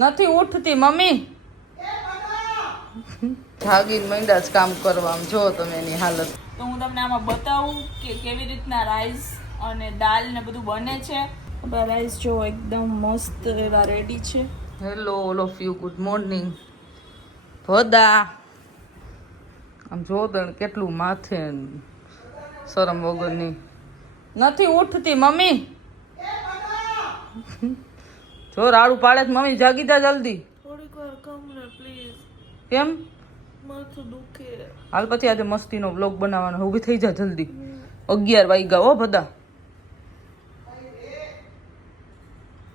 નથી ઉઠતી મમ્મી. જાગીને મંડ્યા જ કામ કરવા. આમ જો તમે એની હાલત. તો હું તમને આમાં બતાવું કે કેવી રીતના રાઈસ અને દાલ ને બધું બને છે. રાઈસ જો એકદમ મસ્ત એવા રેડી છે. Hello all of you, good morning. ભદા આમ જો તો કેટલું માથે શરમ વગરની. નથી ઉઠતી મમ્મી. જો રાડું પાડે છે મમ્મી. જાગી જા જલ્દી. થોડીક વાર કમ ને પ્લીઝ. કેમ? માથું દુખે. હાલ પછી આજે મસ્તીનો વ્લોગ બનાવવાનો. ઊભી થઈ જા જલ્દી. 11 વાગ્યા હો બધા.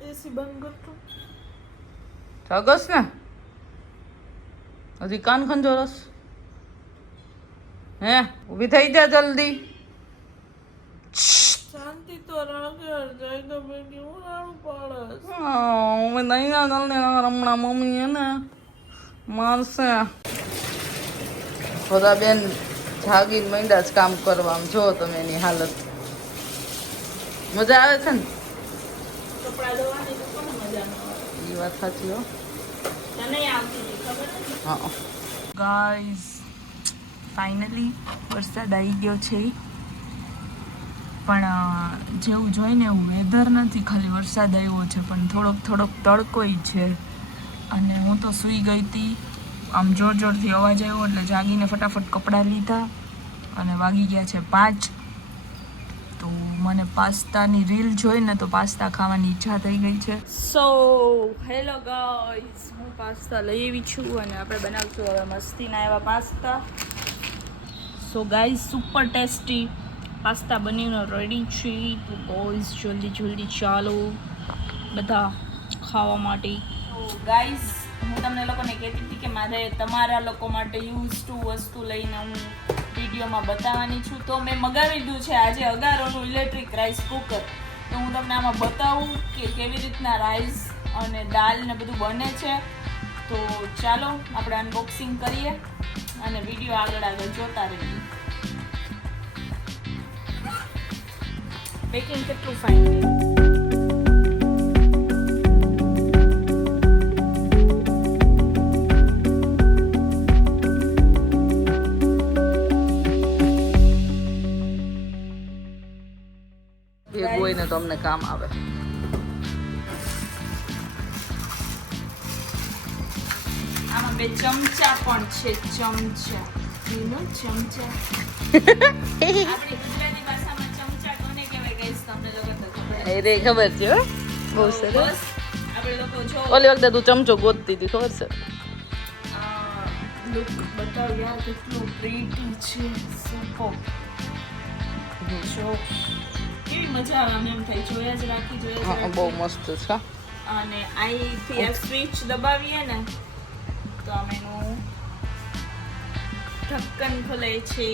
એસી બંધ કરતો. જાગસ ને હજી કાન ખંજોરસ હે? ઊભી થઈ જા જલ્દી. શાંતિ તો રાખે જાયગા બેટી. હું રાડું પાડસ. હું નહીં જલ્દી હમણાં મમ્મી હે ને મારશે. બધા બેન જાગીને મંડ્યા જ કામ કરવા. આમ જો તમે એની હાલત. મજા આવે છે ને? કપડા ધોવાની તો કોને મજા ન આવે? એ વાત સાચી હો. તને આવતી હતી ખબર નથી? હા ગાઈઝ ફાઇનલી વરસાદ આવી ગયો છે. પણ જેવું જોઈને એવું વેધર નથી, ખાલી વરસાદ આવ્યો છે. પણ થોડોક થોડોક તડકોય છે. અને હું તો સૂઈ ગઈ હતી. આમ જોર જોરથી અવાજ આવ્યો એટલે જાગીને ફટાફટ કપડાં લીધા અને વાગી ગયા છે 5. તો મને પાસ્તાની રીલ જોઈને તો પાસ્તા ખાવાની ઈચ્છા થઈ ગઈ છે. સો હેલો ગાઈઝ, હું પાસ્તા લઈ આવી છું અને આપણે બનાવશું હવે મસ્તીના એવા pasta. So guys super tasty pasta બનીને રેડી છે. તો બોયઝ જલ્દી જલ્દી ચાલો બધા ખાવા માટે. તો ગાઈઝ હું તમને લોકોને કહેતી હતી કે મારે તમારા લોકો માટે યુઝ ટુ વસ્તુ લઈને હું વિડીયોમાં બતાવવાની છું. તો મેં મગાવી દીધું છે આજે અગારોનું ઇલેક્ટ્રિક રાઈસ કુકર. તો હું તમને આમાં બતાવું કે કેવી રીતના રાઈસ અને દાલ ને બધું બને છે. તો ચાલો આપણે અનબોક્સિંગ કરીએ અને વિડીયો આગળ જોતા રહીએ. પેકિંગ કેટલું ફાઇન છે. ને તો અમને કામ આવે. આમાં 2 ચમચા પણ છે. ચમચા ચમચા આપણી ગુજરાતી ભાષામાં ચમચા કોને કહેવાય ગાઈસ? તમને લોકો તો ખબર છે. ખબર છે હો. બહુ સરસ. આપણે લોકો જો ઓલી વખતે તું ચમચો ગોતતી હતી ખબર છે. લુક બતાવ યાર કેટલું પ્રીટી છે. સુપર. જો કેવી મજા આવે. આમ એમ થાય જોયા જ રાખી જોયા. હા બહુ મસ્ત છે. અને આઈથી આ સ્વિચ દબાવીએ ને તો આમ એનું ઢક્કન ખુલે છે.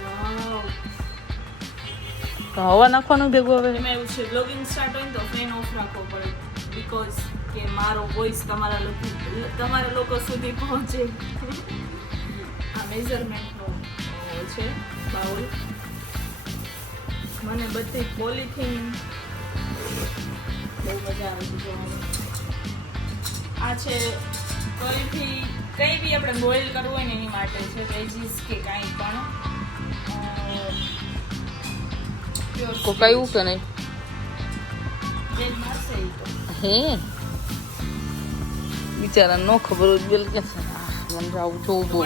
વાવ. તો હવા નાખવાનું ભેગું હવે એમાં એવું છે બ્લોગિંગ સ્ટાર્ટ હોય ને તો ફેન ઓફ રાખવો પડે બીકોઝ કે મારો વોઇસ તમારા લોકો સુધી પહોંચે. આ મેઝરમેન્ટનો છે બાઉલ. મને બધી પોલિથીન બહુ મજા આવે છે જોવાની. આ છે ફરીથી કંઈ બી આપણે બોઇલ કરવું હોય ને એની માટે છે. વેજીસ કે કાંઈ પણ કોકાયું કે નહીં વેજ મારશે એ તો. હે બિચારા નો ખબર હોય બેલ કે છે. મને આવું જોવું બહુ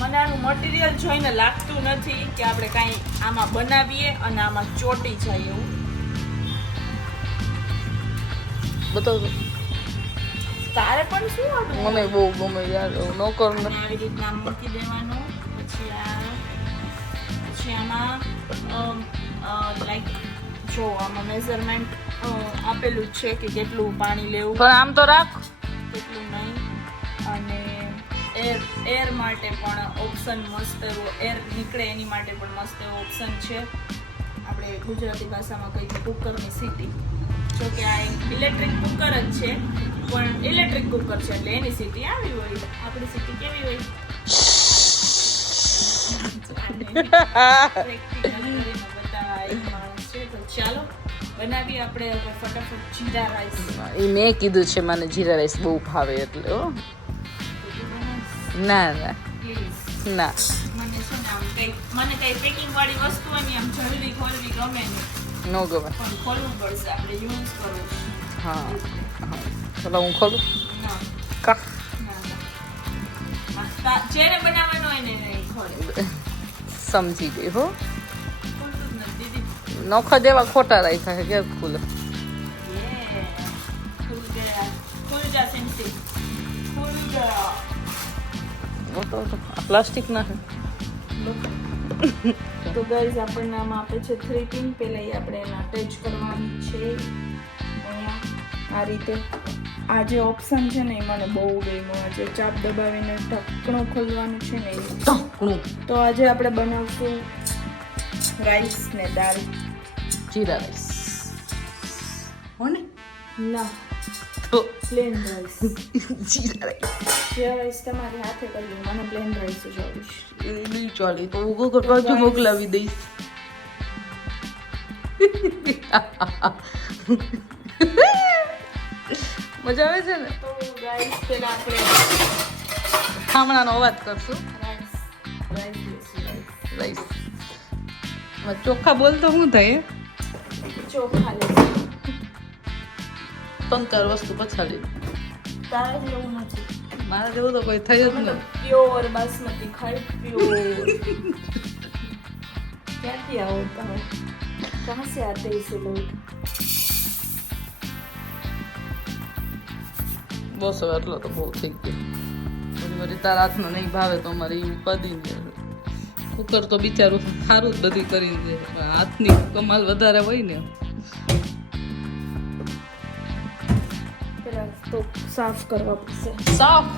મને આનું મટીરિયલ જોઈને લાગતું નથી કે આપણે કાંઈ આમાં બનાવીએ અને આમાં ચોટી જાય એવું. બતાવજો તારે પણ શું હતું? મને બહુ ગમે યાર. ન કર ને આવી રીતના મૂકી દેવાનું. પછી આમાં લાઈક જો આમાં મેઝરમેન્ટ આપેલું છે કે કેટલું પાણી લેવું. પણ આમ તો રાખ કેટલું નહીં. અને એર માટે પણ ઓપ્શન મસ્ત એવો એર નીકળે એની માટે પણ મસ્ત એવો ઓપ્શન છે. આપણે ગુજરાતી ભાષામાં કહીએ કુકરની સીટી. જો કે આ ઇલેક્ટ્રિક કુકર જ છે પણ ઇલેક્ટ્રિક કુકર છે એટલે એની સીટી આવી હોય. આપણી સીટી કેવી હોય? પ્રેક્ટિકલ કરીને બતાવવા એક માણસ છે. તો ચાલો બનાવીએ આપણે હવે ફટાફટ જીરા રાઈસ. એ મેં કીધું છે મને જીરા રાઈસ બહુ ભાવે એટલે હો. ના ના પ્લીઝ ના મને છે ને આમ કઈ પેકિંગ વાળી વસ્તુ હોય ને આમ જલ્દી ખોલવી ગમે નહીં, નો ગમે. પણ ખોલવું પડશે, આપણે યુઝ કરવું છે. હા હા ચલો હું ખોલું. ના કા ના જેને બનાવવાનો હોય ને નહીં ખોલે. સમજી ગઈ હો. ખોલતું જ નથી દીદી. નોખા જેવા ખોટા રાખ્યા છે કે ખુલે. ખુલ ગયા, ખુલ જા સિંસી, ખુલ ગયા. પ્લાસ્ટિક ના છે. તો ગાઈઝ આપણને આમાં આપે છે 3 પિન. પહેલા એ આપણે એને અટેચ કરવાની છે અહીંયા આ રીતે. આ જે ઓપ્શન છે ને એ મને બહુ ગમ્યો. આ જે ચાપ દબાવીને ઢાંકણું ખોલવાનું છે ને એ. તો આજે આપણે બનાવશું રાઈસ ને દાળ. જીરા રાઈસ હો ને? ના, તો પ્લેન રાઈસ. જીરા રાઈસ જીરા રાઈસ તમારી હાથે કરી, મને પ્લેન રાઈસ જ આવીશ. એ નહીં ચાલે તો હું ગોગર બાજુ મોકલાવી દઈશ. મજા આવે છે ને? તો ગાઈસ પહેલા આપણે ખામણાનો અવાજ કરશું. રાઈસ લેશું. રાઈસ ચોખ્ખા બોલ તો શું થાય? ચોખા લેશું. 3-4 વસ્તુ પછાડી. તારે જેવું નથી. મારા જેવું તો કોઈ થઈ જ નહીં. પ્યોર બાસમતી ખાઈ, પ્યોર. ક્યાંથી આવો તમે? કહાં સે આતે ઇસે લોગ? બસ હવે એટલો તો બહુ થઈ ગયો. પછી વળી તારા હાથમાં નહીં ભાવે તો અમારે એવું પદી દે. કુકર તો બિચારું સારું જ બધી કરી દે. હાથની કમાલ વધારે હોય ને. પેલા તો સાફ કરવા પડશે. સાફ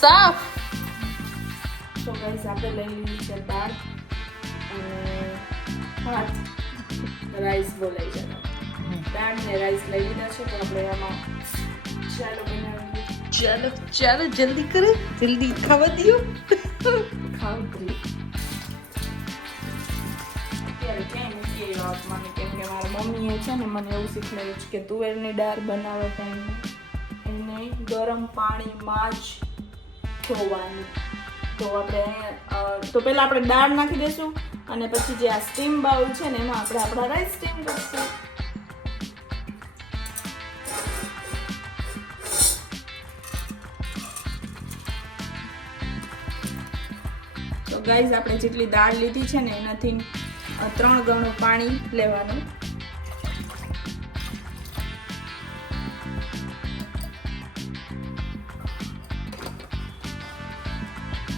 સાફ. તો ગાઈસ આપણે લઈ લીધી છે દાળ અને ભાત. રાઈસ બોલાઈ જાય. દાળ ને રાઈસ લઈ લીધા છે. તો આપણે આમાં ચાલો બનાવીએ. ચાલો ચાલો જલ્દી કરે, જલ્દી ખાવા દો. ખાવતરી અત્યારે ક્યાંય નથી એ વાત મને, કેમ કે મારા મમ્મીએ છે ને મને એવું શીખવાડ્યું છે કે તુવેરની દાળ બનાવે ટાઈમે એને ગરમ પાણીમાં જ ધોવાની. તો આપણે તો પહેલાં આપણે દાળ નાખી દઈશું અને પછી જે આ સ્ટીમ બાઉલ છે ને એમાં આપણે આપણા રાઈસ સ્ટીમ કરીશું. તો ગાઈઝ આપણે જેટલી દાળ લીધી છે ને એનાથી 3 ગણું પાણી લેવાનું.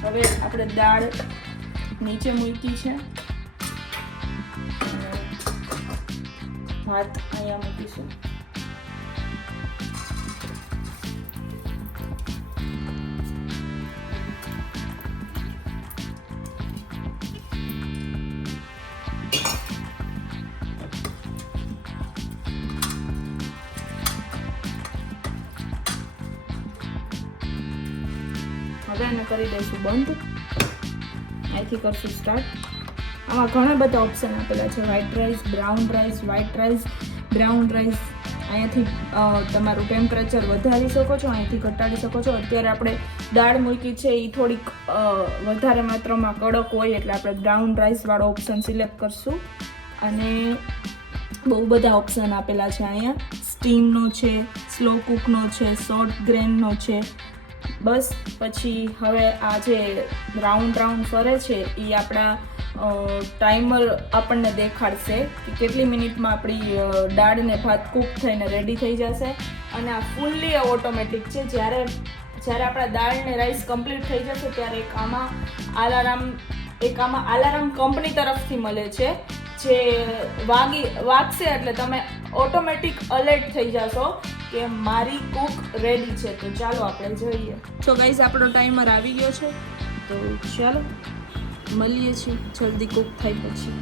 હવે આપણે દાળ નીચે મૂકી છે અને ભાત અહીંયા મૂકીશું. હવે એને કરી દઈશું બંધ. અહીંથી કરશું સ્ટાર્ટ. આમાં ઘણા બધા ઓપ્શન આપેલા છે. White rice, brown rice, white rice, brown rice. અહીંયાથી તમારું ટેમ્પરેચર વધારી શકો છો, અહીંથી ઘટાડી શકો છો. અત્યારે આપણે દાળ મૂકી છે એ થોડીક વધારે માત્રામાં કડક હોય એટલે આપણે બ્રાઉન રાઈસવાળો ઓપ્શન સિલેક્ટ કરશું. અને બહુ બધા ઓપ્શન આપેલા છે અહીંયા. સ્ટીમનો છે, સ્લો કુકનો છે, શોર્ટ ગ્રેનનો છે. બસ પછી હવે આ જે રાઉન્ડ ફરે છે એ આપણા ટાઈમર આપણને દેખાડશે કે કેટલી મિનિટમાં આપણી દાળ ને ભાત કૂક થઈને રેડી થઈ જશે. અને આ ફૂલ્લી ઓટોમેટિક છે. જ્યારે આપણા દાળ ને રાઈસ કમ્પ્લીટ થઈ જશે ત્યારે એક આમાં અલાર્મ કંપની તરફથી મળે છે. જે વાગશે એટલે તમે ઓટોમેટિક અલર્ટ થઈ જશો કે મારી કૂક રેડી છે. તો ચાલો આપણે જોઈએ. તો ગાઈઝ આપણો ટાઈમર આવી ગયો છે. તો ચાલો મળીએ છીએ જલ્દી કૂક થાય પછી.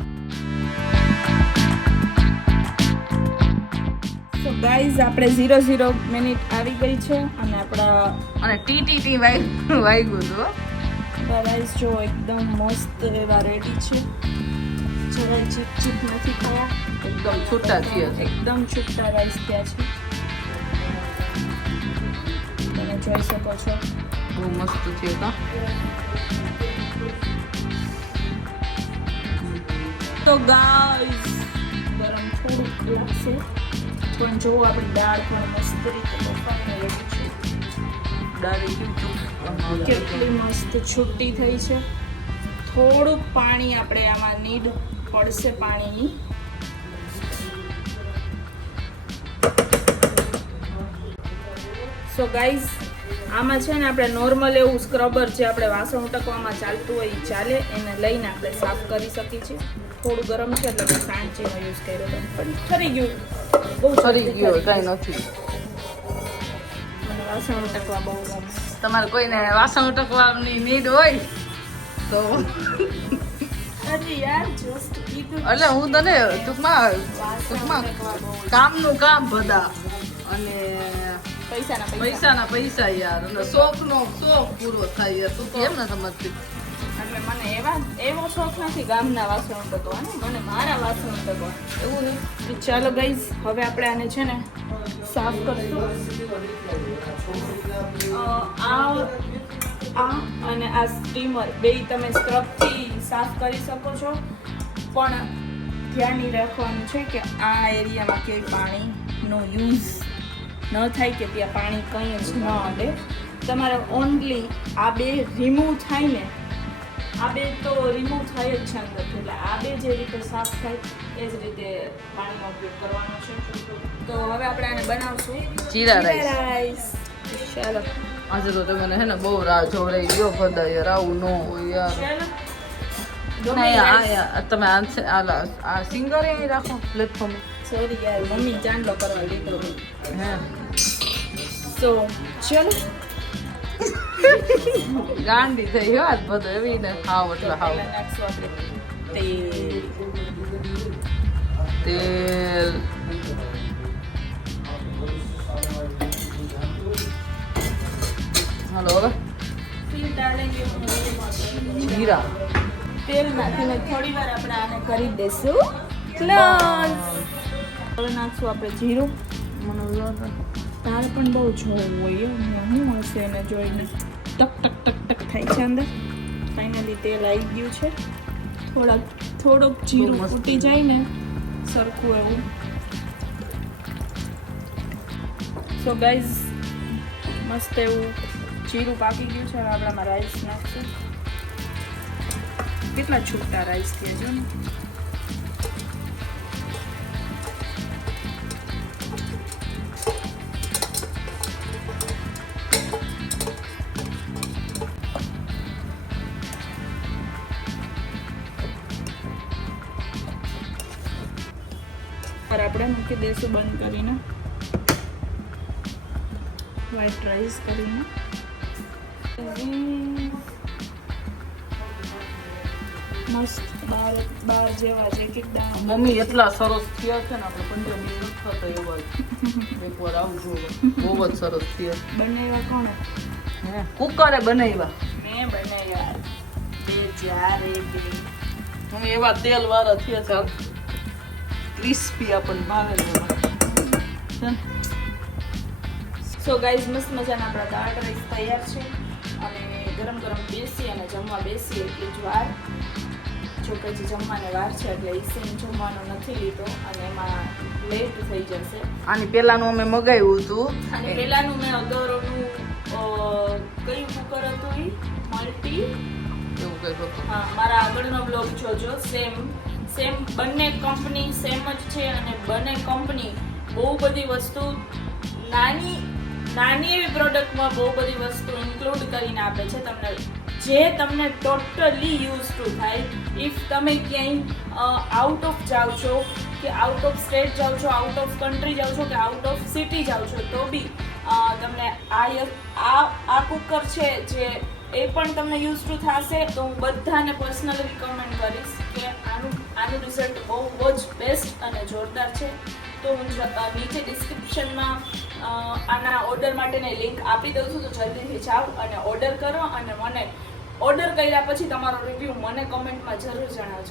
તો ગાઈઝ આપણે 0 મિનિટ આવી ગઈ છે અને આપણા અને ટી વાગ્યું હતું. આપણા રાઈસ જો એકદમ મસ્ત એવા રેડી છે. જરાય ચીપ નથી થયા, એકદમ છૂટા થયા છે. એકદમ છૂટા રાઈસ થયા છે. તમે જોઈ શકો છો. બહુ મસ્ત છે કા. તો ગાઈસ ગરમ થોડુંક લાગશે પણ જો આપણી દાળ પણ મસ્ત રીતે બફાઈને રેડી છે. દાળ કેટલી મસ્ત છૂટી થઈ છે. થોડુંક પાણી આપણે આમાં નીડ પડશે પાણીની. સો ગાઈઝ આમાં છે ને આપણે નોર્મલ એવું સ્ક્રબર જે આપણે વાસણ ઉટકવામાં ચાલતું હોય એ ચાલે, એને લઈને આપણે સાફ કરી શકીએ છીએ. થોડું ગરમ છે એટલે મેં કાંચીનો યુઝ કર્યો હતો પણ ઠરી ગયું, બહુ ફરી ગયો કાંઈ નથી. મને વાસણ ઉટકવા બહુ ગમે. તમારે કોઈને વાસણ ઉટકવાની નીડ હોય તો અરે યાર જસ્ટ કીધું એટલે હું તને ટૂંકમાં વાસણ ઉટકવા બહુ કામનું કામ બધા અને પૈસાના પૈસા પૈસાના પૈસા યાર અને શોખનો શોખ પૂરો થાય યાર. તું કેમ ન સમજતી? એટલે મને એવો શોખ નથી ગામના વાસણ ઉટકવાનો, મને મારા વાસણ ઉટકવા એવું નહીં. ચાલો ગાઈઝ હવે આપણે આને છે ને સાફ કરશું. આ અને આ સ્ટીમર બે તમે સ્ક્રબથી સાફ કરી શકો છો, પણ ધ્યાન રાખવાનું છે કે આ એરિયામાં ક્યાંય પાણીનો યુઝ ન થાય કે ત્યાં પાણી કંઈ જ ન અડે. તમારે ઓનલી આ બે રિમૂવ થાય ને, આ બે તો રિમૂવ થાય જ છે અંદરથી, એટલે આ બે જે રીતે સાફ થાય એ જ રીતે પાણીનો ઉપયોગ કરવાનો છે. તો હવે આપણે આને બનાવશું જીરા રાઈસ. ચાલો આજે તો તમે હે ને બહુ રાહ જોડાઈ ગયો બધા યાર. આવું ન હોય યાર. ચાલો નહીં આ તમે આ સિંગર અહીં રાખો પ્લેટફોર્મ. સોરી યાર મમ્મી ચાંદલો કરવા લીધો. હે તો ચલો ગાંડી થઈ ગયો આજ બધો એવી ને હાવ એટલે હાવ. પહેલા નાખશું આપણે તેલ હાલો હવે फिर डालेंगे જીરા. तेल નાખીને થોડી વાર આપણે આને કરી દઈશું ક્લોઝ. હવે નાખશું આપણે જીરું. મને તારે પણ બહુ જોવું હોય હું હશે એને જોઈને ટક ટક ટક ટક થાય છે અંદર. ફાઇનલી તેલ આવી ગયું છે. થોડોક જીરું મસ્ત. ફૂટી જાય ને સરખું એવું. સો ગાઈઝ મસ્ત એવું જીરું પાકી ગયું છે. હવે આપણામાં રાઈસ નાખશું. કેટલા છૂટા રાઈસ થયા છે ને. આપણે મૂકી દઈશું બંધ કરીને, વ્હાઈટ રાઈસ કરીને. મસ્ત બાર જેવા છે કે મમ્મી એટલા સરસ થયા છે ને આપણે પંજાબી નથી થતા એવા. એકવાર આવજો. બહુ જ સરસ થયા. બનાવ્યા કોણે? હે કુકરે બનાવ્યા. મેં બનાવ્યા. બે ચારે બે હું એવા તેલ વાળા થયા છે ક્રિસ્પી આપણને ભાવે ને. સો ગાઈઝ મસ્ત મજાના આપણા દાળ રાઈસ તૈયાર છે. અને ગરમ ગરમ બેસી અને જમવા બેસી એટલી જ વાર. જો કે હજી જમવાને વાર છે એટલે ઈસીન જમવાનો નથી લીધો અને એમાં લેટ થઈ જશે. આની પહેલાનું અમે મગાવ્યું હતું. અને પહેલાનું મેં અગરનું કયું કુકર હતું એ મલ્ટી એવું કંઈક હતું. હા મારા આગળનો બ્લોગ જોજો. સેમ બંને કંપની સેમ જ છે અને બંને કંપની બહુ બધી વસ્તુ નાની એવી પ્રોડક્ટમાં બહુ બધી વસ્તુ ઇન્ક્લુડ કરીને આપે છે તમને, જે તમને ટોટલી યુઝ ટુ થાય. ઇફ તમે ક્યાંય આઉટ ઓફ જાઓ છો કે આઉટ ઓફ સ્ટેટ જાઓ છો, આઉટ ઓફ કન્ટ્રી જાઓ છો કે આઉટ ઓફ સિટી જાઓ છો તો બી તમને આ કુકર છે જે એ પણ તમને યુઝ ટુ થશે. તો હું બધાને પર્સનલી રિકમેન્ડ કરીશ કે આનું રિઝલ્ટ બહુ જ બેસ્ટ અને જોરદાર છે. તો હું નીચે ડિસ્ક્રિપ્શનમાં આના ઓર્ડર માટેની લિંક આપી દઉં છું. તો જલ્દીથી જાઓ અને ઓર્ડર કરો અને મને ઓર્ડર કર્યા પછી તમારો રિવ્યૂ મને કમેન્ટમાં જરૂર જણાવજો.